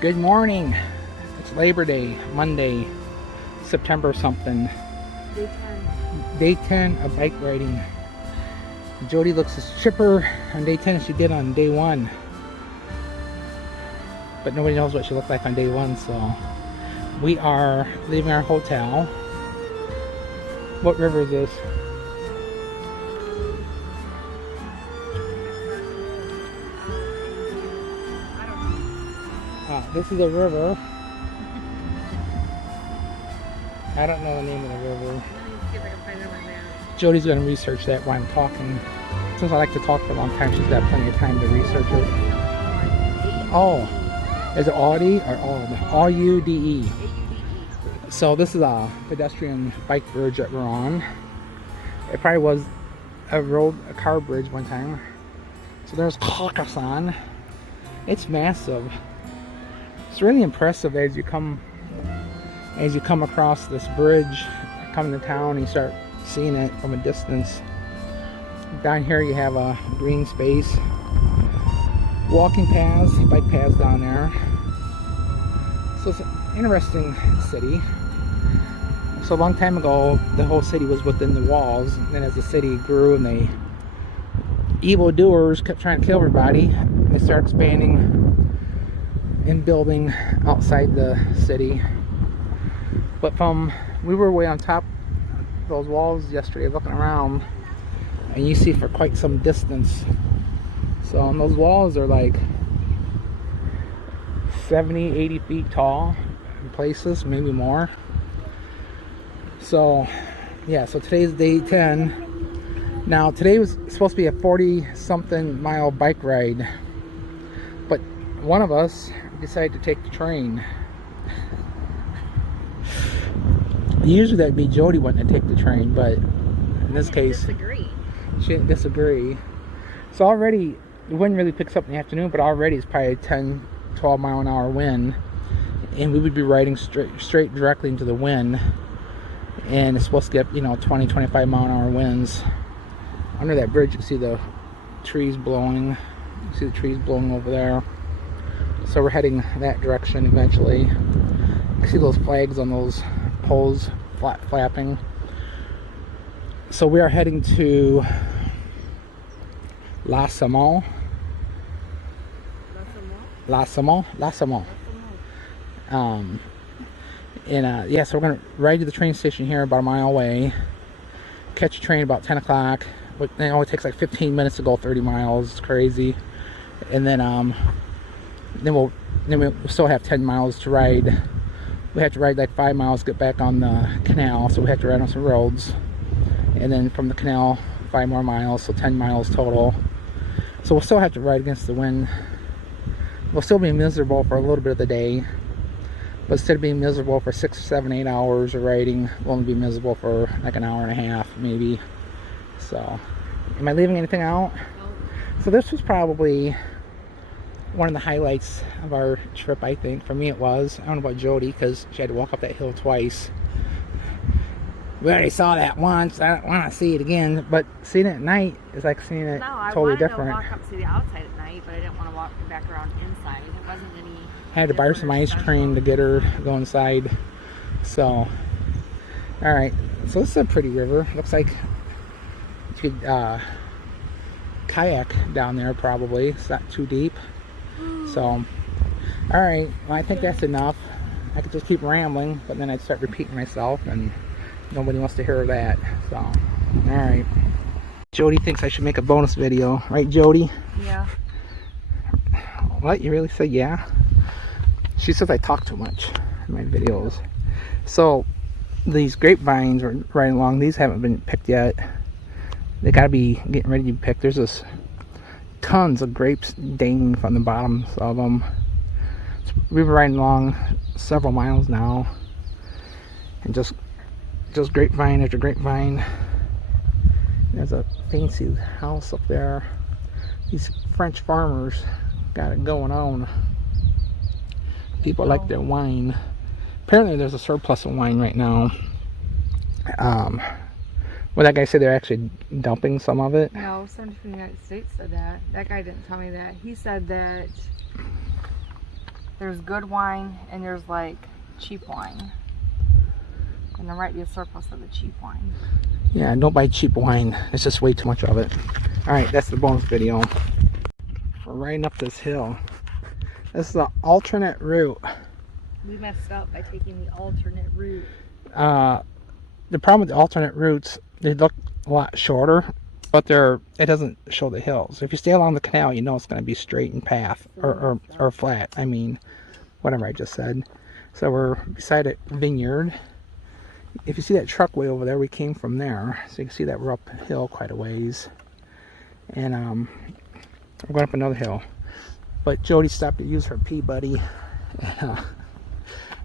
Good morning. It's Labor Day, Monday, September something. Day 10. Day 10 of bike riding. Jody looks as chipper on day 10 as she did on day 1. But nobody knows what she looked like on day 1, so we are leaving our hotel. What river is this? This is a river. I don't know the name of the river. Jody's going to research that while I'm talking. Since I like to talk for a long time, she's got plenty of time to research it. Oh, is it Audi or Aud? Aude? So this is a pedestrian bike bridge that we're on. It probably was a car bridge one time. So there's Carcassonne. It's massive. It's really impressive as you come across this bridge, come to town, and you start seeing it from a distance. Down here you have a green space, walking paths, bike paths down there. So it's an interesting city. So a long time ago, the whole city was within the walls, and then as the city grew and the evildoers kept trying to kill everybody, they started expanding and building outside the city. But we were way on top of those walls yesterday looking around, and you see for quite some distance. So and those walls are like 70-80 feet tall in places, maybe more. So yeah, so today's day 10. Now today was supposed to be a 40-something mile bike ride, but one of us decided to take the train. Usually that'd be Jody wanting to take the train, but in this case she didn't disagree. So already the wind really picks up in the afternoon, but already it's probably a 10-12 mile an hour wind, and we would be riding straight directly into the wind, and it's supposed to get 20-25 mile an hour winds. Under that bridge you can see the trees blowing. You see the trees blowing over there. So we're heading that direction eventually. I see those flags on those poles flapping. So we are heading to La Samon. Yeah, so we're gonna ride to the train station here about a mile away. Catch a train about 10 o'clock. But it only takes like 15 minutes to go 30 miles. It's crazy. And then we'll still have 10 miles to ride. We have to ride like 5 miles to get back on the canal, so we have to ride on some roads, and then from the canal 5 more miles, so 10 miles total. So we'll still have to ride against the wind. We'll still be miserable for a little bit of the day, but instead of being miserable for 6, 7, 8 hours of riding, we'll only be miserable for like an hour and a half maybe. So am I leaving anything out? So this was probably one of the highlights of our trip, I think. For me it was. I don't know about Jody, because she had to walk up that hill twice. We already saw that once. I don't want to see it again, but seeing it at night is like seeing it totally different. I wanted to walk up to the outside at night, but I didn't want to walk back around inside. It wasn't any. I had to buy her some ice cream to get her to go inside. So alright, so this is a pretty river. Looks like you could kayak down there probably. It's not too deep. So, alright, well, I think that's enough. I could just keep rambling, but then I'd start repeating myself, and nobody wants to hear that. So, alright. Jody thinks I should make a bonus video. Right, Jody? Yeah. What? You really say yeah? She says I talk too much in my videos. So, these grapevines are right along. These haven't been picked yet. They gotta be getting ready to be picked. There's this tons of grapes dangling from the bottoms of them. We've been riding along several miles now, and just grapevine after grapevine. There's a fancy house up there. These French farmers got it going on. People like their wine. Apparently there's a surplus of wine right now. Well, that guy said they're actually dumping some of it. No, somebody from the United States said that. That guy didn't tell me that. He said that there's good wine and there's like cheap wine. And there might be a surplus of the cheap wine. Yeah, don't buy cheap wine. It's just way too much of it. Alright, that's the bonus video. We're riding up this hill. This is the alternate route. We messed up by taking the alternate route. The problem with the alternate routes, they look a lot shorter, but it doesn't show the hills. If you stay along the canal, you know it's going to be straight and path, or flat. I mean, whatever I just said. So we're beside a vineyard. If you see that truck way over there, we came from there. So you can see that we're uphill quite a ways. And we're going up another hill. But Jody stopped to use her pee buddy.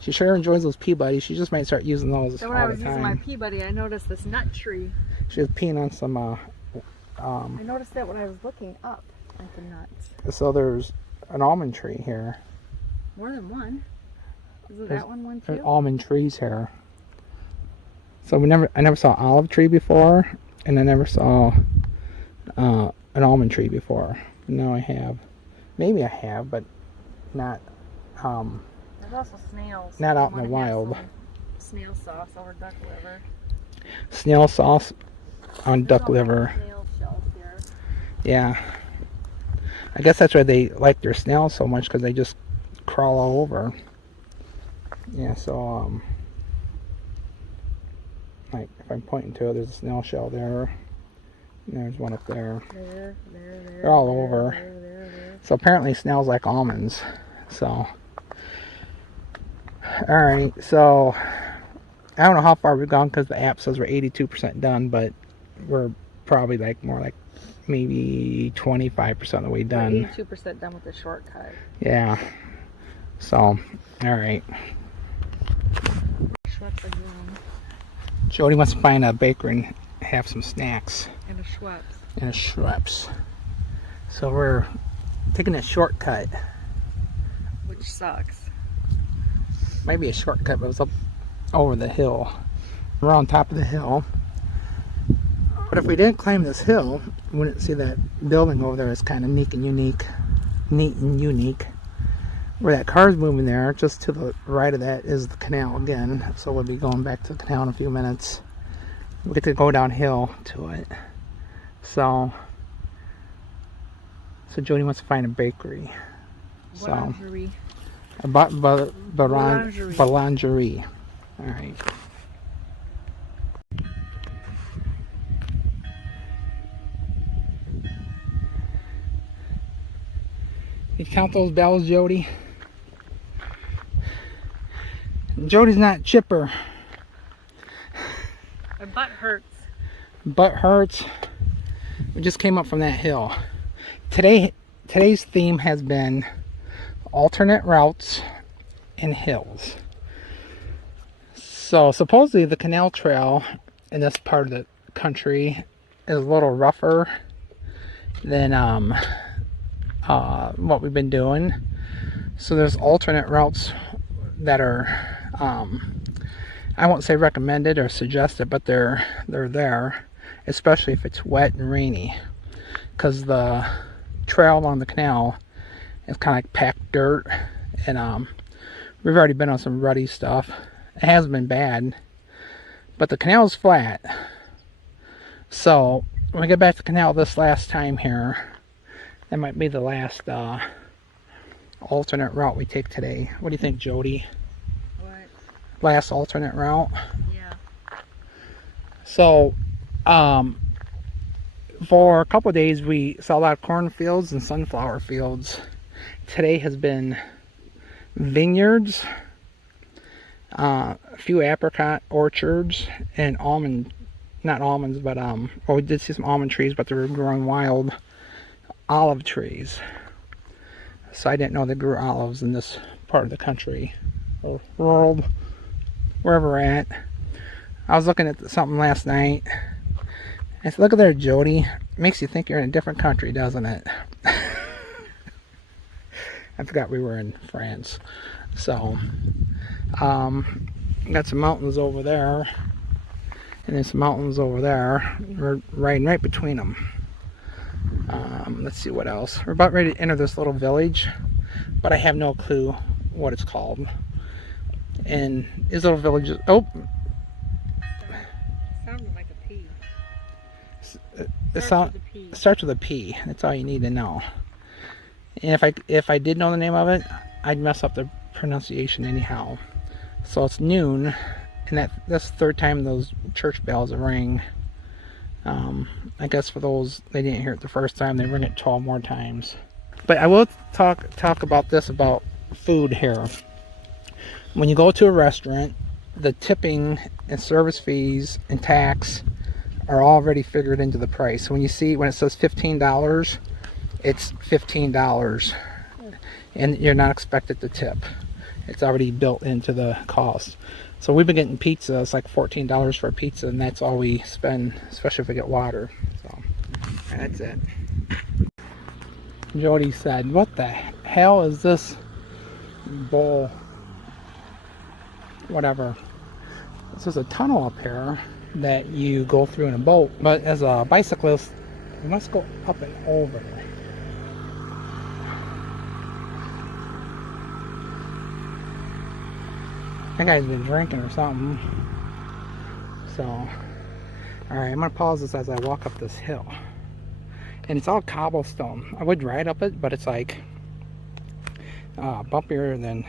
She sure enjoys those pee buddies. She just might start using those So all when I the was using time. my pee buddy, I noticed this nut tree. She was peeing on some I noticed that when I was looking up at the nuts. so there's an almond tree here. More than one. Isn't There's- that one There's too? almond trees here. So I never saw an olive tree before, and I never saw an almond tree before. Now I have. Maybe I have, but not There's also snails. not out I in the wanna have wild. some Snail sauce over duck liver. Snail sauce on duck There's all liver. snail shells here. Yeah. I guess that's why they like their snails so much, because they just crawl all over. Yeah, so like if I'm pointing to it, there's a snail shell there. And there's one up there. There. They're all over. There. So apparently snails like almonds. So alright, so I don't know how far we've gone because the app says we're 82% done, but we're probably more like maybe 25% of the way done. 82% done with the shortcut. Yeah. So, alright. Schweppes again. Jody wants to find a bakery and have some snacks. And a Schweppes. And a Schweppes. So we're taking a shortcut. Which sucks. Might be a shortcut, but it was up over the hill. We're on top of the hill. But if we didn't climb this hill, we wouldn't see that building over there is kind of neat and unique. Where that car's moving there, just to the right of that is the canal again. So we'll be going back to the canal in a few minutes. We get to go downhill to it. So Jody wants to find a bakery. Boulangerie. A boulangerie. Alright. You count those bells, Jody? Jody's not chipper. My butt hurts. Butt hurts. We just came up from that hill. Today's theme has been alternate routes and hills. So supposedly the canal trail in this part of the country is a little rougher than what we've been doing. So there's alternate routes that are I won't say recommended or suggested, but they're there, especially if it's wet and rainy, because the trail along the canal is kind of like packed dirt, and we've already been on some rutty stuff. It hasn't been bad, but the canal's flat. So when we get back to the canal this last time here, that might be the last alternate route we take today. What do you think, Jody? What? Last alternate route. Yeah. So for a couple of days we saw a lot of cornfields and sunflower fields. Today has been vineyards, a few apricot orchards, and not almonds, but well, we did see some almond trees, but they were growing wild olive trees. So I didn't know they grew olives in this part of the country or world, wherever we're at. I was looking at something last night. I said, look at there, Jody. Makes you think you're in a different country, doesn't it? I forgot we were in France. So got some mountains over there, And then some mountains over there. We're riding right between them. Let's see what else. We're about ready to enter this little village, but I have no clue what it's called. And these little villages. Oh, Sounded like a P. it starts with a P. That's all you need to know. And if I did know the name of it, I'd mess up the pronunciation anyhow. So it's noon, and that's the third time those church bells ring. I guess for those they didn't hear it the first time, they ring it 12 more times. But I will talk about this about food here. When you go to a restaurant, the tipping and service fees and tax are already figured into the price. So when it says $15, it's $15, and you're not expected to tip. It's already built into the cost. So we've been getting pizza. It's like $14 for a pizza, and that's all we spend, especially if we get water. So that's it. Jody said, "What the hell is this bowl? Whatever." This is a tunnel up here that you go through in a boat, but as a bicyclist, you must go up and over. That guy's been drinking or something. So, alright, I'm going to pause this as I walk up this hill. And it's all cobblestone. I would ride up it, but it's like bumpier than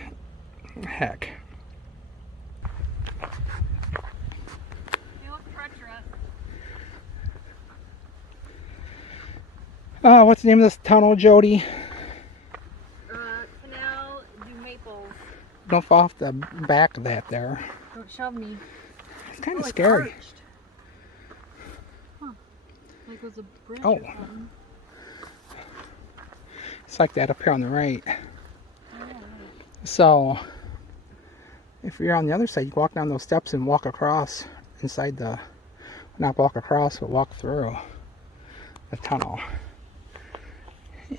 heck. You look treacherous. What's the name of this tunnel, Jody? Canal du Maples. Don't fall off the back of that there. Don't shove me. It's kind of scary. Huh. Like it was a branch Oh. or something. It's like that up here on the right. Oh, right. So, if you're on the other side, you walk down those steps and walk across inside the, not walk across, but walk through the tunnel.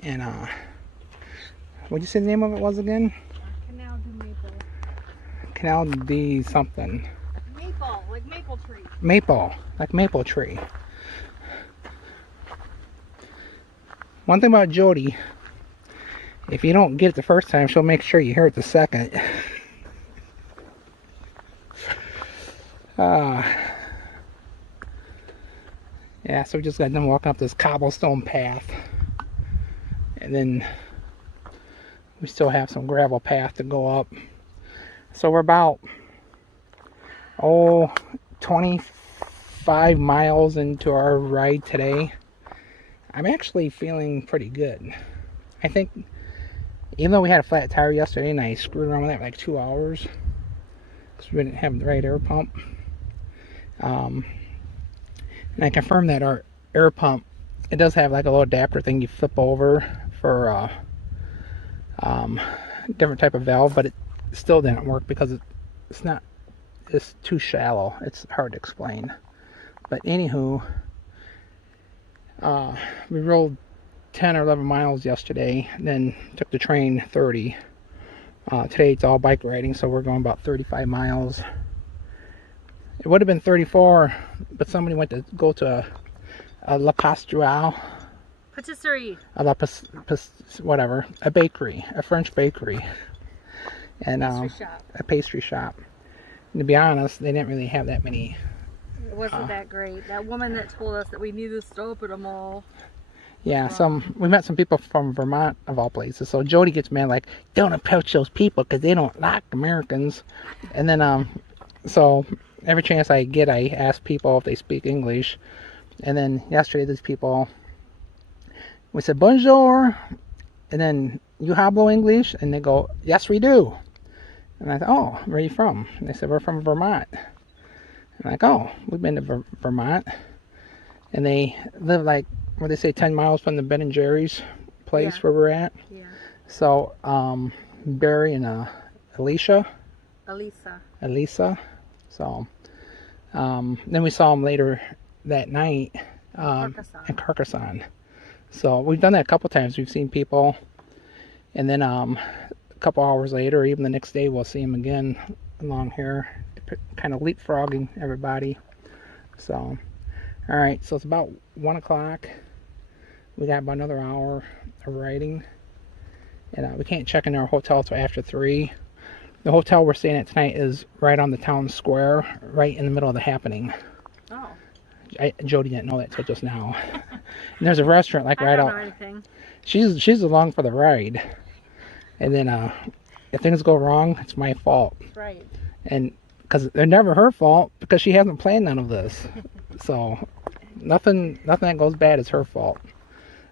And, what'd you say the name of it was again? Canal du Maple. Canal du something. Maple, like maple tree. Maple, like maple tree. One thing about Jody, if you don't get it the first time, she'll make sure you hear it the second. Yeah, so we just got done walking up this cobblestone path. And then we still have some gravel path to go up. So we're about 25 miles into our ride today. I'm actually feeling pretty good. I think, even though we had a flat tire yesterday and I screwed around with that for like 2 hours because we didn't have the right air pump, and I confirmed that our air pump, it does have like a little adapter thing you flip over for different type of valve, but it still didn't work because it's too shallow. It's hard to explain. But anywho, we rode 10 or 11 miles yesterday, then took the train 30. Today it's all bike riding, so we're going about 35 miles. It would have been 34, but somebody went to go to a La Pastourelle. Patisserie. Whatever, a bakery, a French bakery, and Pastry shop. a pastry shop. And to be honest, they didn't really have that many. It wasn't that great. That woman that told us that we needed to stop at a mall. Yeah, we met some people from Vermont of all places. So Jody gets mad like, don't approach those people because they don't like Americans. And then so every chance I get, I ask people if they speak English. And then yesterday, these people, we said bonjour, and then you hablo English, and they go, yes we do. And I thought, oh, where are you from? And they said, we're from Vermont. And I'm like, oh, we've been to Vermont. And they live like, where they say 10 miles from the Ben and Jerry's place where we're at. Yeah. So Barry and Elisa. So then we saw them later that night in Carcassonne. So we've done that a couple times. We've seen people, and then a couple hours later, or even the next day, we'll see them again along here, kind of leapfrogging everybody. So, all right, so it's about 1 o'clock. We got about another hour of riding, and we can't check in our hotel until after 3. The hotel we're staying at tonight is right on the town square, right in the middle of the happening. Oh. Jody didn't know that till just now. And there's a restaurant like right I don't out. know anything. She's along for the ride, and then if things go wrong, it's my fault. Right. And because they're never her fault, because she hasn't planned none of this. So nothing that goes bad is her fault.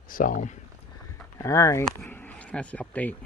So, all right, that's the update.